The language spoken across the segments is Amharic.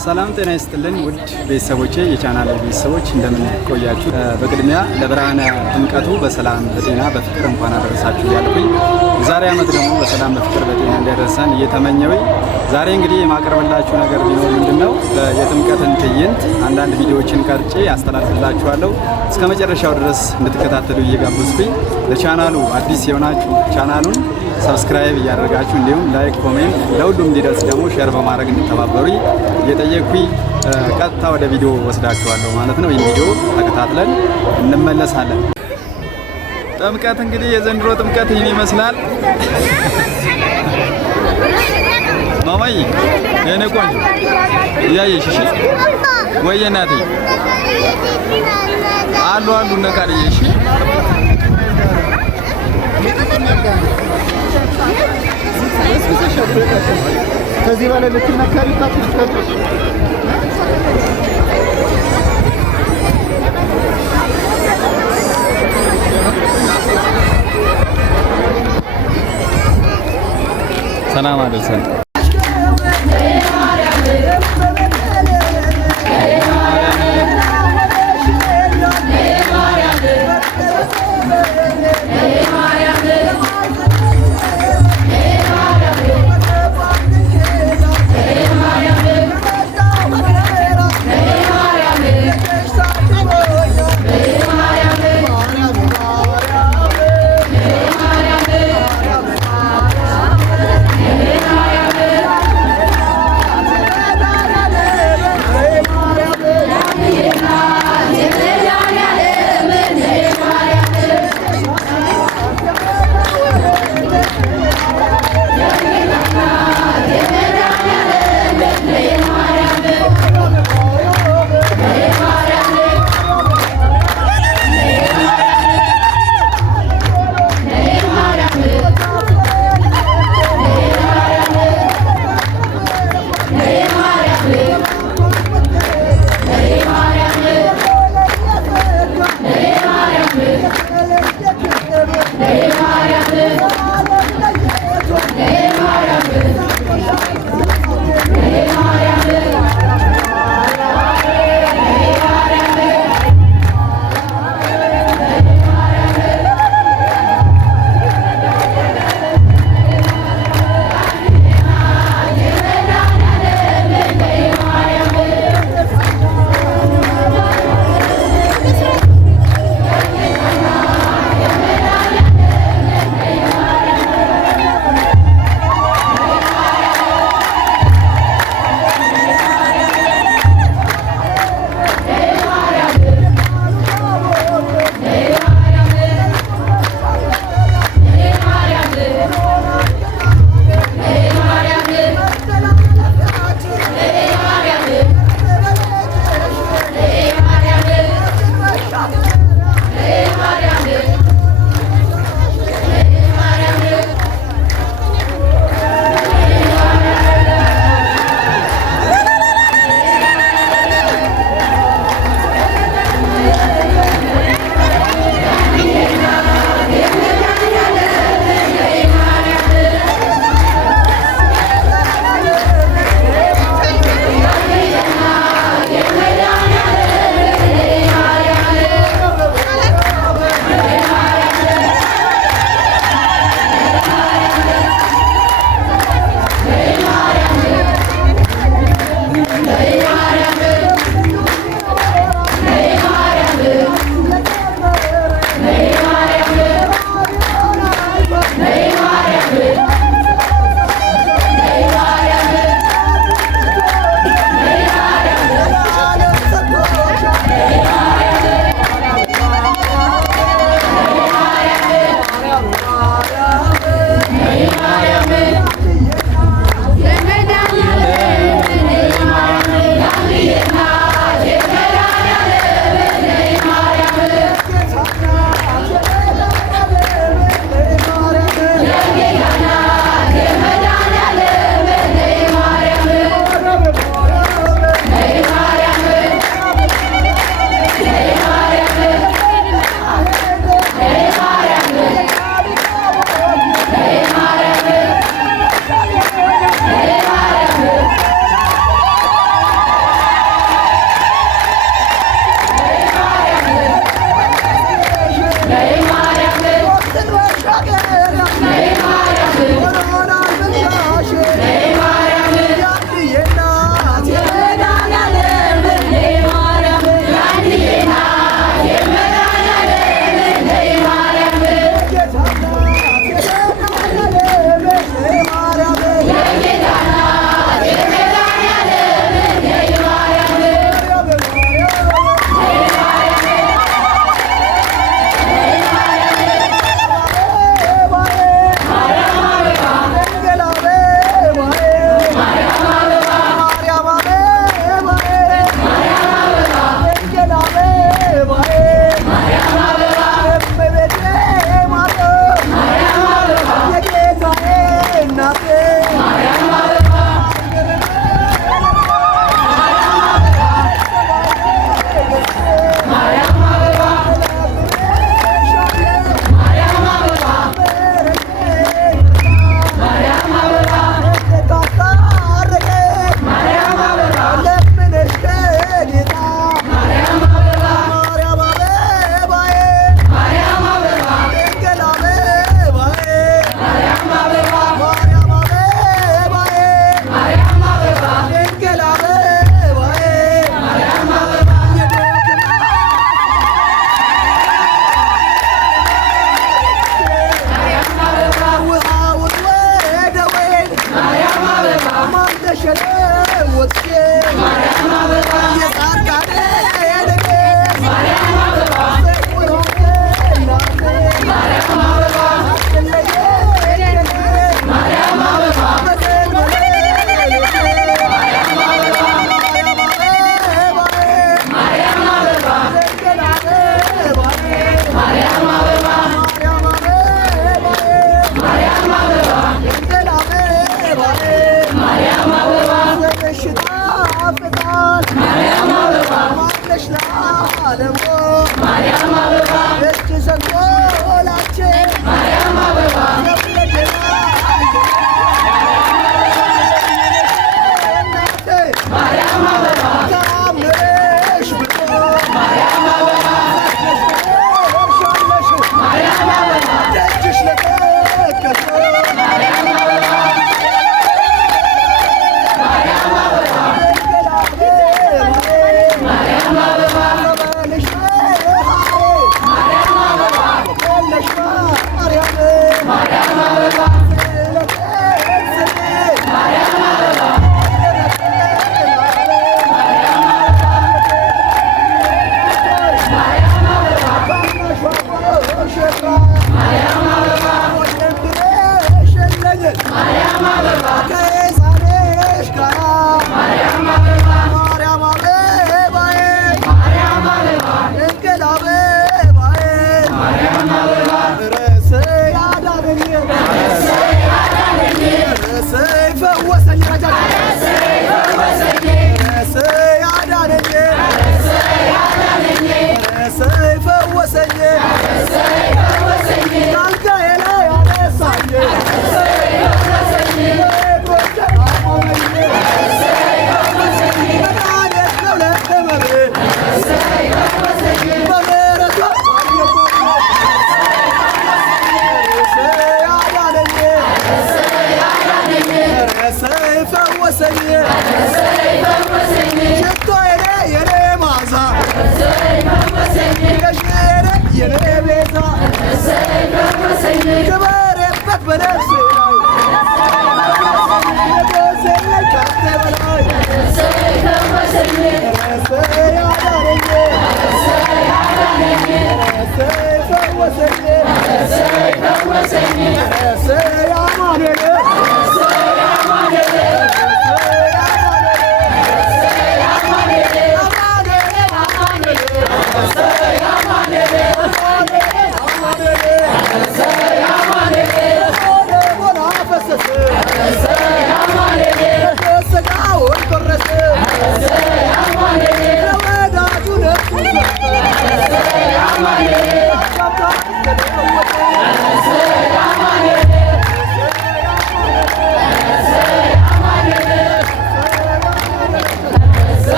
ሰላም ጤና ይስጥልን ውድ ቤተሰቦቼ የቻናሌ ቤተሰቦች እንደምን ቆያችሁ? በቅድሚያ ለብርሃነ ጥምቀቱ በሰላም በጤና በፍቅር እንኳን አደረሳችሁ እያልኩኝ ዛሬ ዓመት ደግሞ በሰላም በፍቅር በጤና እንዲያደርሰን እየተመኘሁኝ ዛሬ እንግዲህ የማቀርብላችሁ ነገር ቢኖር ምንድነው የጥምቀትን ትዕይንት አንዳንድ ቪዲዮዎችን ቀርጬ አስተላልፍላችኋለሁ። እስከ መጨረሻው ድረስ እንድትከታተሉ እየጋበዝኩኝ ለቻናሉ አዲስ የሆናችሁ ቻናሉን ሰብስክራይብ እያደረጋችሁ እንዲሁም ላይክ ኮሜንት ለሁሉም እንዲደርስ ደግሞ ሼር በማድረግ እንድትተባበሩኝ እየጠየቅኩኝ ቀጥታ ወደ ቪዲዮ ወስዳችኋለሁ ማለት ነው። ይህ ቪዲዮ ተከታትለን እንመለሳለን። ጥምቀት እንግዲህ የዘንድሮ ጥምቀት ይህን ይመስላል። ማማዬ የኔ ቆንጆ እያየሽ እሺ ወይ እናቴ አሉ ነቃልዬ እሺ ከዚህ በላይ ልትነካሪ ታጥቂያለሽ። ሰላም አደረሰን።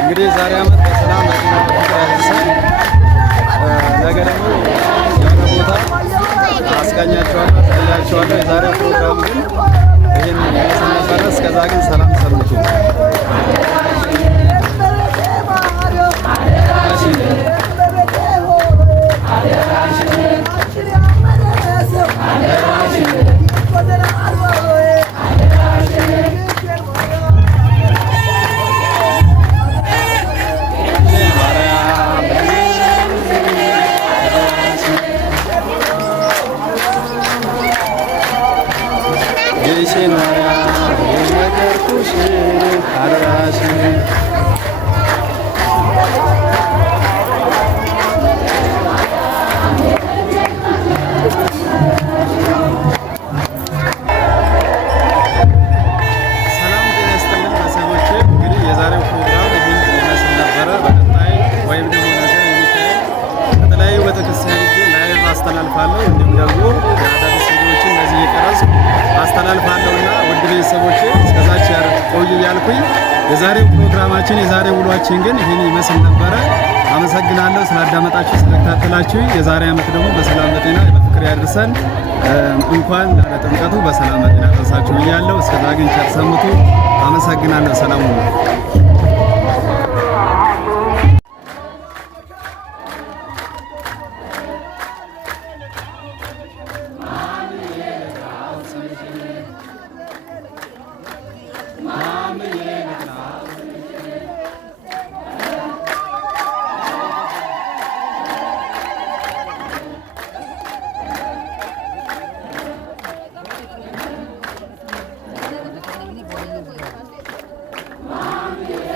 እንግዲህ ዛሬ ዓመት በሰላም ያደርሰን። ነገ ደግሞ የሆነ ቦታ አስቃኛቸዋለሁ፣ አሳያቸዋለሁ። የዛሬው ፕሮግራም ግን ይህን ይመስል ነበረ። እስከዛ ግን ሰላም ሰንብቱ። አስተላልፋለሁ እንዲሁም ደግሞ አዳዲስ ቪዲዮዎችን እንደዚህ እየቀረጽኩ አስተላልፋለሁና ውድ ቤተሰቦቼ እስከዛች ቆዩ እያልኩኝ የዛሬው ፕሮግራማችን የዛሬው ውሏችን ግን ይህን ይመስል ነበረ። አመሰግናለሁ ስላዳመጣችሁ ስለተከታተላችሁ። የዛሬ ዓመት ደግሞ በሰላም በጤና በፍቅር ያድርሰን። እንኳን ለጥምቀቱ በሰላም በጤና ደረሳችሁ ብያለሁ። እስከዛ ግን ቸር ሰንብቱ። አመሰግናለሁ። ሰላም ሁኑ። Mom,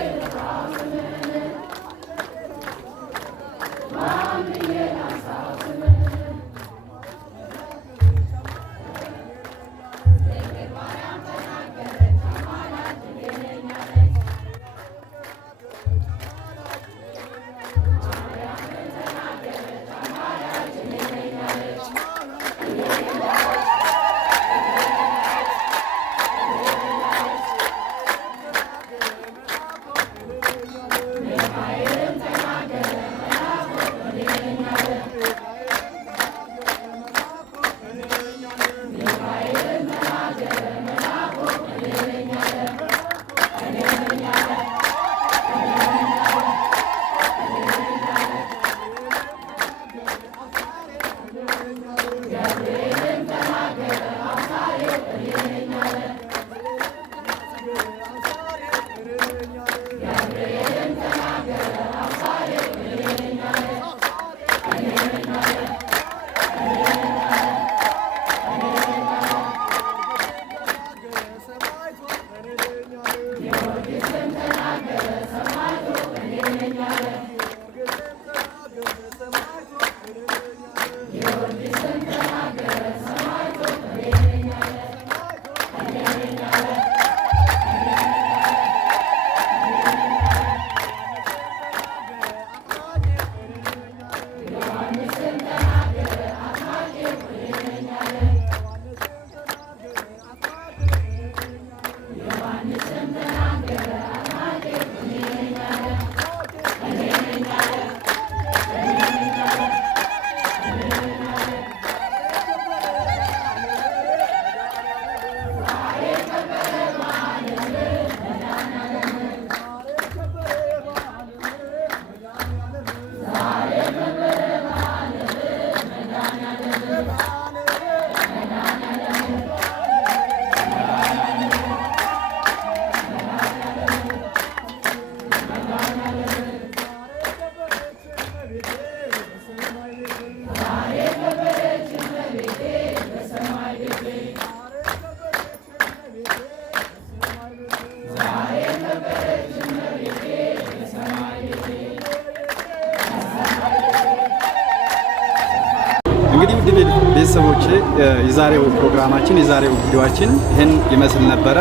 የዛሬው ፕሮግራማችን የዛሬው ቪዲዮአችን ይህን ይመስል ነበረ።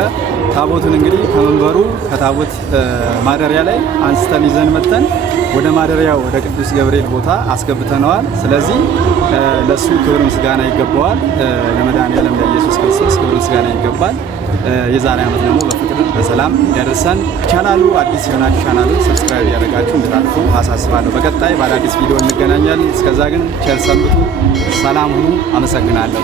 ታቦቱን እንግዲህ ከመንበሩ ከታቦት ማደሪያ ላይ አንስተን ይዘን መጥተን ወደ ማደሪያው ወደ ቅዱስ ገብርኤል ቦታ አስገብተነዋል። ስለዚህ ለሱ ክብር ምስጋና ይገባዋል። ለመድኃኔዓለም ለኢየሱስ ክርስቶስ ክብር ምስጋና ይገባል። የዛሬ ዓመት ደግሞ በፍቅር በሰላም ያደርሰን። ቻናሉ አዲስ የሆናችሁ ቻናሉን ሰብስክራይብ ያደረጋችሁ እንድታልፉ አሳስባለሁ። በቀጣይ በአዳዲስ ቪዲዮ እንገናኛለን። እስከዛ ግን ቸር ሰንብቱ፣ ሰላም ሁኑ። አመሰግናለሁ።